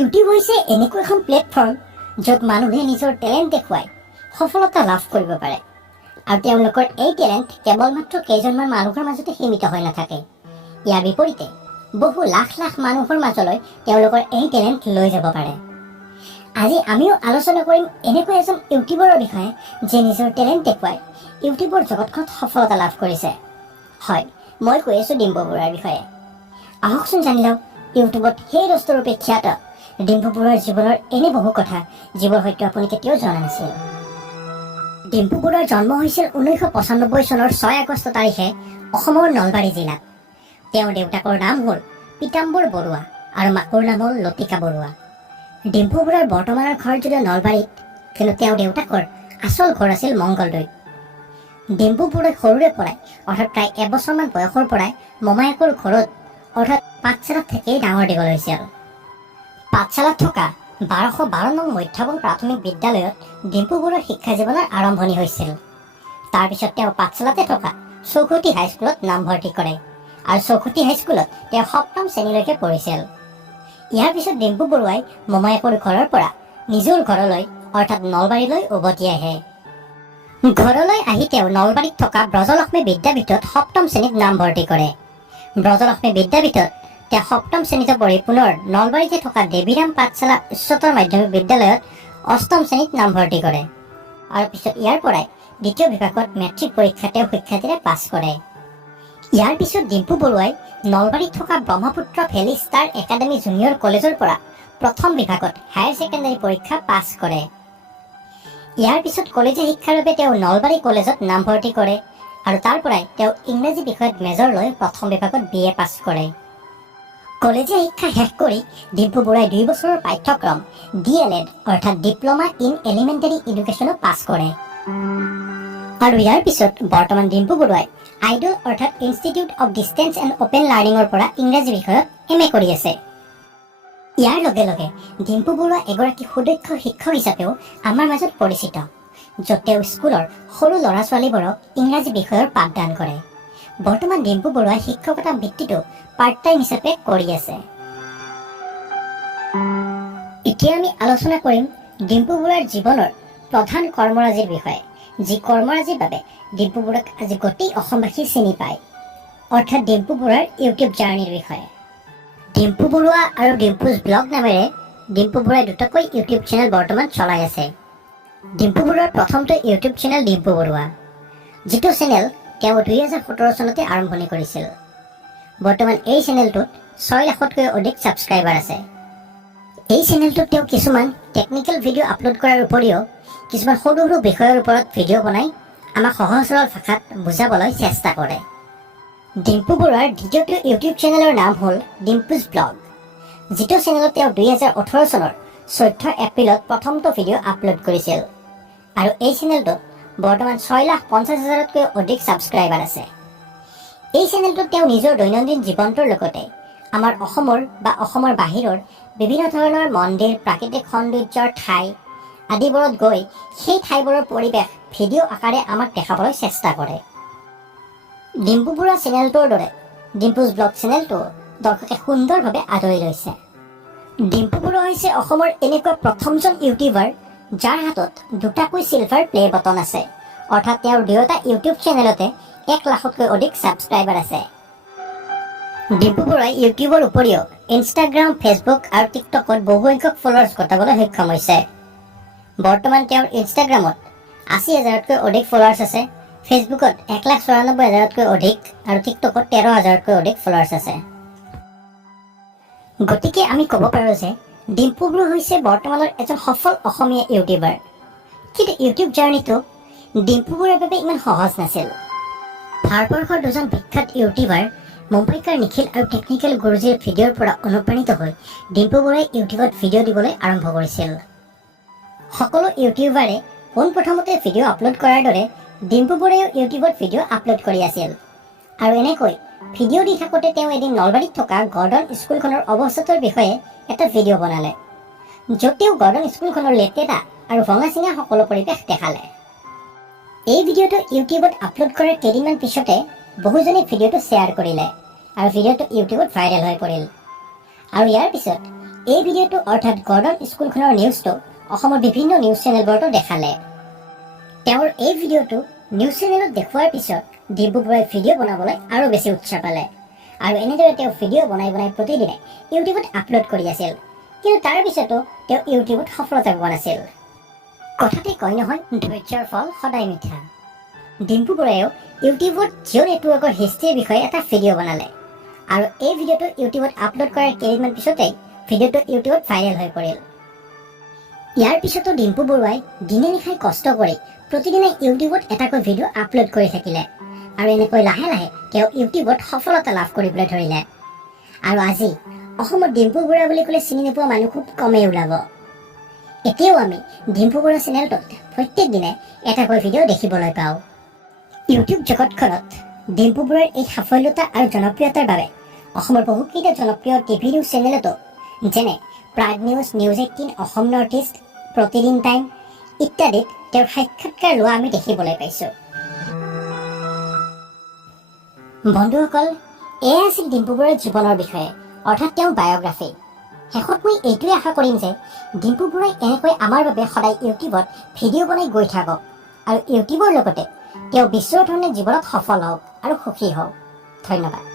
YouTube হৈছে এনেকুৱা এখন প্লেটফৰ্ম য'ত মানুহে নিজৰ টেলেণ্ট দেখুৱাই সফলতা লাভ কৰিব পাৰে আৰু তেওঁলোকৰ এই টেলেণ্ট কেৱল মাত্ৰ কেইজনমান মানুহৰ মাজতে সীমিত হৈ নাথাকে। ইয়াৰ বিপৰীতে বহু লাখ লাখ মানুহৰ মাজলৈ তেওঁলোকৰ এই টেলেণ্ট লৈ যাব পাৰে। আজি আমিও আলোচনা কৰিম এনেকুৱা এজন ইউটিউবাৰৰ বিষয়ে যে নিজৰ টেলেণ্ট দেখুৱাই ইউটিউবৰ জগতখনত সফলতা লাভ কৰিছে। হয়, মই কৈ আছোঁ ডিম্পু বৰুৱাৰ বিষয়ে। আহকচোন জানি লওক ইউটিউবত সেই দস্তৰূপে খ্যাত ডিম্পু বৰুৱাৰ জীৱনৰ এনে বহু কথা যিবোৰ হয়তো আপুনি কেতিয়াও জনা নাছিল। ডিম্পু বৰুৱাৰ জন্ম হৈছিল 1995 চনৰ 6 আগষ্ট তাৰিখে অসমৰ নলবাৰী জিলাত। তেওঁৰ দেউতাকৰ নাম হ'ল পীতাম্বৰ বৰুৱা আৰু মাকৰ নাম হ'ল লতিকা বৰুৱা। ডিম্পু বৰুৱাৰ বৰ্তমানৰ ঘৰ যদিও নলবাৰীত, কিন্তু তেওঁৰ দেউতাকৰ আচল ঘৰ আছিল মংগলদৈত। ডিম্পু বৰুৱাই সৰুৰে পৰাই অৰ্থাৎ প্ৰায় এবছৰমান বয়সৰ পৰাই মমায়েকৰ ঘৰত অৰ্থাৎ পাঠশালাত থাকেই ডাঙৰ দীঘল হৈছিল। পাঠশালাত থকা 1212 নং মধ্যাবন প্ৰাথমিক বিদ্যালয়ত ডিম্পু বৰুৱাৰ শিক্ষা জীৱনৰ আৰম্ভণি হৈছিল। তাৰপিছত তেওঁ পাঠশালাতে থকা চৌখুটি হাইস্কুলত নামভৰ্তি কৰে আৰু চৌখুটি হাইস্কুলত তেওঁ 7ম শ্ৰেণীলৈকে পঢ়িছিল। ইয়াৰ পিছত ডিম্পু বৰুৱাই মমায়েকৰ ঘৰৰ পৰা নিজৰ ঘৰলৈ অৰ্থাৎ নলবাৰীলৈ উভতি আহে। ঘৰলৈ আহি তেওঁ নলবাৰীত থকা ব্ৰজলক্ষ্মী বিদ্যাপীঠত 7ম শ্ৰেণীত নামভৰ্তি কৰে। ব্ৰজলক্ষ্মী বিদ্যাপীঠত তেওঁ 7ম শ্ৰেণীত পঢ়ি পুনৰ নলবাৰীতে থকা দেৱীৰাম পাঠশালা উচ্চতৰ মাধ্যমিক বিদ্যালয়ত 8ম শ্ৰেণীত নামভৰ্তি কৰে আৰু পিছত ইয়াৰ পৰাই দ্বিতীয় বিভাগত মেট্ৰিক পৰীক্ষা তেওঁ সুখ্যাতিৰে পাছ কৰে। ইয়াৰ পিছত ডিম্পু বৰুৱাই নলবাৰীত থকা Brahmaputra valley star academy junior কলেজৰ পৰা প্ৰথম বিভাগত হায়াৰ ছেকেণ্ডাৰী পৰীক্ষা পাছ কৰে। ইয়াৰ পিছত কলেজীয়া শিক্ষাৰ বাবে তেওঁ নলবাৰী কলেজত নামভৰ্তি কৰে আৰু তাৰ পৰাই তেওঁ ইংৰাজী বিষয়ত মেজৰ লৈ প্ৰথম বিভাগত BA পাছ কৰে। কলেজীয়া শিক্ষা শেষ কৰি ডিম্পু বৰুৱাই 2 বছৰৰ পাঠ্যক্ৰম DLED অৰ্থাৎ ডিপ্ল'মা ইন এলিমেণ্টাৰী এডুকেশ্যনো পাছ কৰে। আৰু ইয়াৰ পিছত বৰ্তমান ডিম্পু বৰুৱাই আইডল অৰ্থাৎ institute of distance and open লাৰ্ণিঙৰ পৰা ইংৰাজী বিষয়ত MA কৰি আছে। ইয়াৰ লগে লগে ডিম্পু বৰুৱা এগৰাকী সুদক্ষ শিক্ষক হিচাপেও আমাৰ মাজত পৰিচিত, য'ত তেওঁ স্কুলৰ সৰু ল'ৰা ছোৱালীবোৰক ইংৰাজী বিষয়ৰ পাঠদান কৰে। বৰ্তমান ডিম্পু বৰুৱাই শিক্ষকতা বৃত্তিটো পাৰ্ট টাইম হিচাপে কৰি আছে। এতিয়া আমি আলোচনা কৰিম ডিম্পু বৰুৱাৰ জীৱনৰ প্ৰধান কৰ্মৰাজিৰ বিষয়ে, যি কৰ্মৰাজিৰ বাবে ডিম্পু বৰুৱাক আজি গোটেই অসমবাসী চিনি পায়, অৰ্থাৎ ডিম্পু বৰুৱাৰ ইউটিউব জাৰ্নিৰ বিষয়ে। ডিম্পু বৰুৱা আৰু ডিম্পুজ ব্লগ নামেৰে ডিম্পু বৰুৱাই দুটাকৈ ইউটিউব চেনেল বৰ্তমান চলাই আছে। ডিম্পু বৰুৱাৰ প্ৰথমটো ইউটিউব চেনেল ডিম্পু বৰুৱা, যিটো চেনেল তেওঁ 2017 চনতে আৰম্ভণি কৰিছিল। বৰ্তমান এই চেনেলটোত 6 লাখতকৈ অধিক ছাবস্ক্ৰাইবাৰ আছে। এই চেনেলটোত তেওঁ কিছুমান টেকনিকেল ভিডিঅ' আপলোড কৰাৰ উপৰিও কিছুমান সৰু সৰু বিষয়ৰ ওপৰত ভিডিঅ' বনাই আমাক সহজ সৰল ভাষাত বুজাবলৈ চেষ্টা কৰে। ডিম্পু বৰুৱাৰ দ্বিতীয়টো ইউটিউব চেনেলৰ নাম হ'ল ডিম্পুজ ব্লগ, যিটো চেনেলত তেওঁ 2018 চনৰ 14 এপ্ৰিলত প্ৰথমটো ভিডিঅ' আপলোড কৰিছিল আৰু এই চেনেলটোত বৰ্তমান 6,50,000তকৈ অধিক ছাবস্ক্ৰাইবাৰ আছে। এই চেনেলটোত তেওঁ নিজৰ দৈনন্দিন জীৱনটোৰ লগতে আমাৰ অসমৰ বা অসমৰ বাহিৰৰ বিভিন্ন ধৰণৰ মন্দিৰ, প্ৰাকৃতিক সৌন্দৰ্যৰ ঠাই আদিবোৰত গৈ সেই ঠাইবোৰৰ পৰিৱেশ ভিডিঅ' আকাৰে আমাক দেখাবলৈ চেষ্টা কৰে। ডিম্পু বৰুৱা চেনেলটোৰ দৰে ডিম্পুজ ব্লগ চেনেলটো দৰ্শকে সুন্দৰভাৱে আদৰি লৈছে। ডিম্পু বৰুৱা হৈছে অসমৰ এনেকুৱা প্ৰথমজন ইউটিউবাৰ যাৰ হাতত দুটাকৈ চিলভাৰ প্লে বটন আছে, অৰ্থাৎ তেওঁৰ দুয়োটা ইউটিউব চেনেলতে 1 লাখতকৈ অধিক ছাবস্ক্ৰাইবাৰ আছে। ডিম্পু বৰুৱাই ইউটিউবৰ উপৰিও ইনষ্টাগ্ৰাম, ফেচবুক আৰু টিকটকত বহু সংখ্যক ফলোৱাৰ্ছ ঘটাবলৈ সক্ষম হৈছে। বৰ্তমান তেওঁৰ ইনষ্টাগ্ৰামত 80,000তকৈ অধিক ফলোৱাৰ্ছ আছে, ফেচবুকত 1,94,000তকৈ অধিক আৰু টিকটকত 13,000তকৈ অধিক ফলোৱাৰ্ছ আছে। গতিকে আমি ক'ব পাৰোঁ যে ডিম্পু বৰুৱা হৈছে বৰ্তমানৰ এজন সফল অসমীয়া ইউটিউবাৰ। কিন্তু ইউটিউব জাৰ্নিটো ডিম্পু বৰুৱাৰ বাবে ইমান সহজ নাছিল। ভাৰতবৰ্ষৰ দুজন বিখ্যাত ইউটিউবাৰ মুম্বাইকাৰ নিখিল আৰু টেকনিকেল গুৰুজীৰ ভিডিঅ'ৰ পৰা অনুপ্ৰাণিত হৈ ডিম্পু বৰুৱাই ইউটিউবত ভিডিঅ' দিবলৈ আৰম্ভ কৰিছিল। সকলো ইউটিউবাৰে পোনপ্ৰথমতে ভিডিঅ' আপলোড কৰাৰ দৰে ডিম্পু বৰুৱাইও ইউটিউবত ভিডিঅ' আপলোড কৰি আছিল আৰু এনেকৈ ভিডিঅ' দি থাকোঁতে তেওঁ এদিন নলবাৰীত থকা গৰ্ডন স্কুলখনৰ অৱস্থাটোৰ বিষয়ে এটা ভিডিঅ' বনালে, য'ত তেওঁ গৰ্ডন স্কুলখনৰ লেতেৰা আৰু ভঙা চিঙা সকলো পৰিৱেশ দেখালে। এই ভিডিঅ'টো ইউটিউবত আপলোড কৰাৰ কেইদিনমান পিছতে বহুজনে ভিডিঅ'টো শ্বেয়াৰ কৰিলে আৰু ভিডিঅ'টো ইউটিউবত ভাইৰেল হৈ পৰিল। আৰু ইয়াৰ পিছত এই ভিডিঅ'টো অৰ্থাৎ গৰ্ডন স্কুলখনৰ নিউজটো অসমৰ বিভিন্ন নিউজ চেনেলবোৰতো দেখালে। তেওঁৰ এই ভিডিঅ'টো নিউজ চেনেলত দেখুওৱাৰ পিছত ডিম্পু বৰুৱাই ভিডিঅ' বনাবলৈ আৰু বেছি উৎসাহ পালে আৰু এনেদৰে তেওঁ ভিডিঅ' বনাই প্ৰতিদিনে ইউটিউবত আপলোড কৰি আছিল। কিন্তু তাৰ পিছতো তেওঁ ইউটিউবত সফলতা পোৱা নাছিল। কথাতে কয় নহয়, ধৈৰ্য্যৰ ফল সদায় মিঠা। ডিম্পু বৰুৱাইও ইউটিউবত জিঅ' নেটৱৰ্কৰ হিষ্ট্ৰীৰ বিষয়ে এটা ভিডিঅ' বনালে আৰু এই ভিডিঅ'টো ইউটিউবত আপলোড কৰাৰ কেইদিনমান পিছতেই ভিডিঅ'টো ইউটিউবত ভাইৰেল হৈ পৰিল। ইয়াৰ পিছতো ডিম্পু বৰুৱাই দিনে নিশাই কষ্ট কৰি প্ৰতিদিনে ইউটিউবত এটাকৈ ভিডিঅ' আপলোড কৰি থাকিলে আৰু এনেকৈ লাহে লাহে তেওঁ ইউটিউবত সফলতা লাভ কৰিবলৈ ধৰিলে। আৰু আজি অসমত ডিম্পু বৰুৱা বুলি ক'লে চিনি নোপোৱা মানুহ খুব কমেই ওলাব। এতিয়াও আমি ডিম্পু বৰুৱা চেনেলটোত প্ৰত্যেক দিনে এটাকৈ ভিডিঅ' দেখিবলৈ পাওঁ। ইউটিউব জগতখনত ডিম্পু বৰুৱাৰ এই সাফল্যতা আৰু জনপ্ৰিয়তাৰ বাবে অসমৰ বহুকেইটা জনপ্ৰিয় টিভি নিউজ চেনেলতো যেনে Prag news, news 18, Assam north east, Pratidin time ইত্যাদিত তেওঁৰ সাক্ষাৎকাৰ লোৱা আমি দেখিবলৈ পাইছোঁ। বন্ধুসকল, এয়া আছিল ডিম্পু বৰুৱাৰ জীৱনৰ বিষয়ে অৰ্থাৎ তেওঁৰ বায়'গ্ৰাফী। শেষত মই এইটোৱে আশা কৰিম যে ডিম্পু বৰুৱাই এনেকৈ আমাৰ বাবে সদায় ইউটিউবত ভিডিঅ' বনাই গৈ থাকক আৰু ইউটিউবৰ লগতে তেওঁ বিশ্বৰ ধৰণে জীৱনত সফল হওক আৰু সুখী হওক। ধন্যবাদ।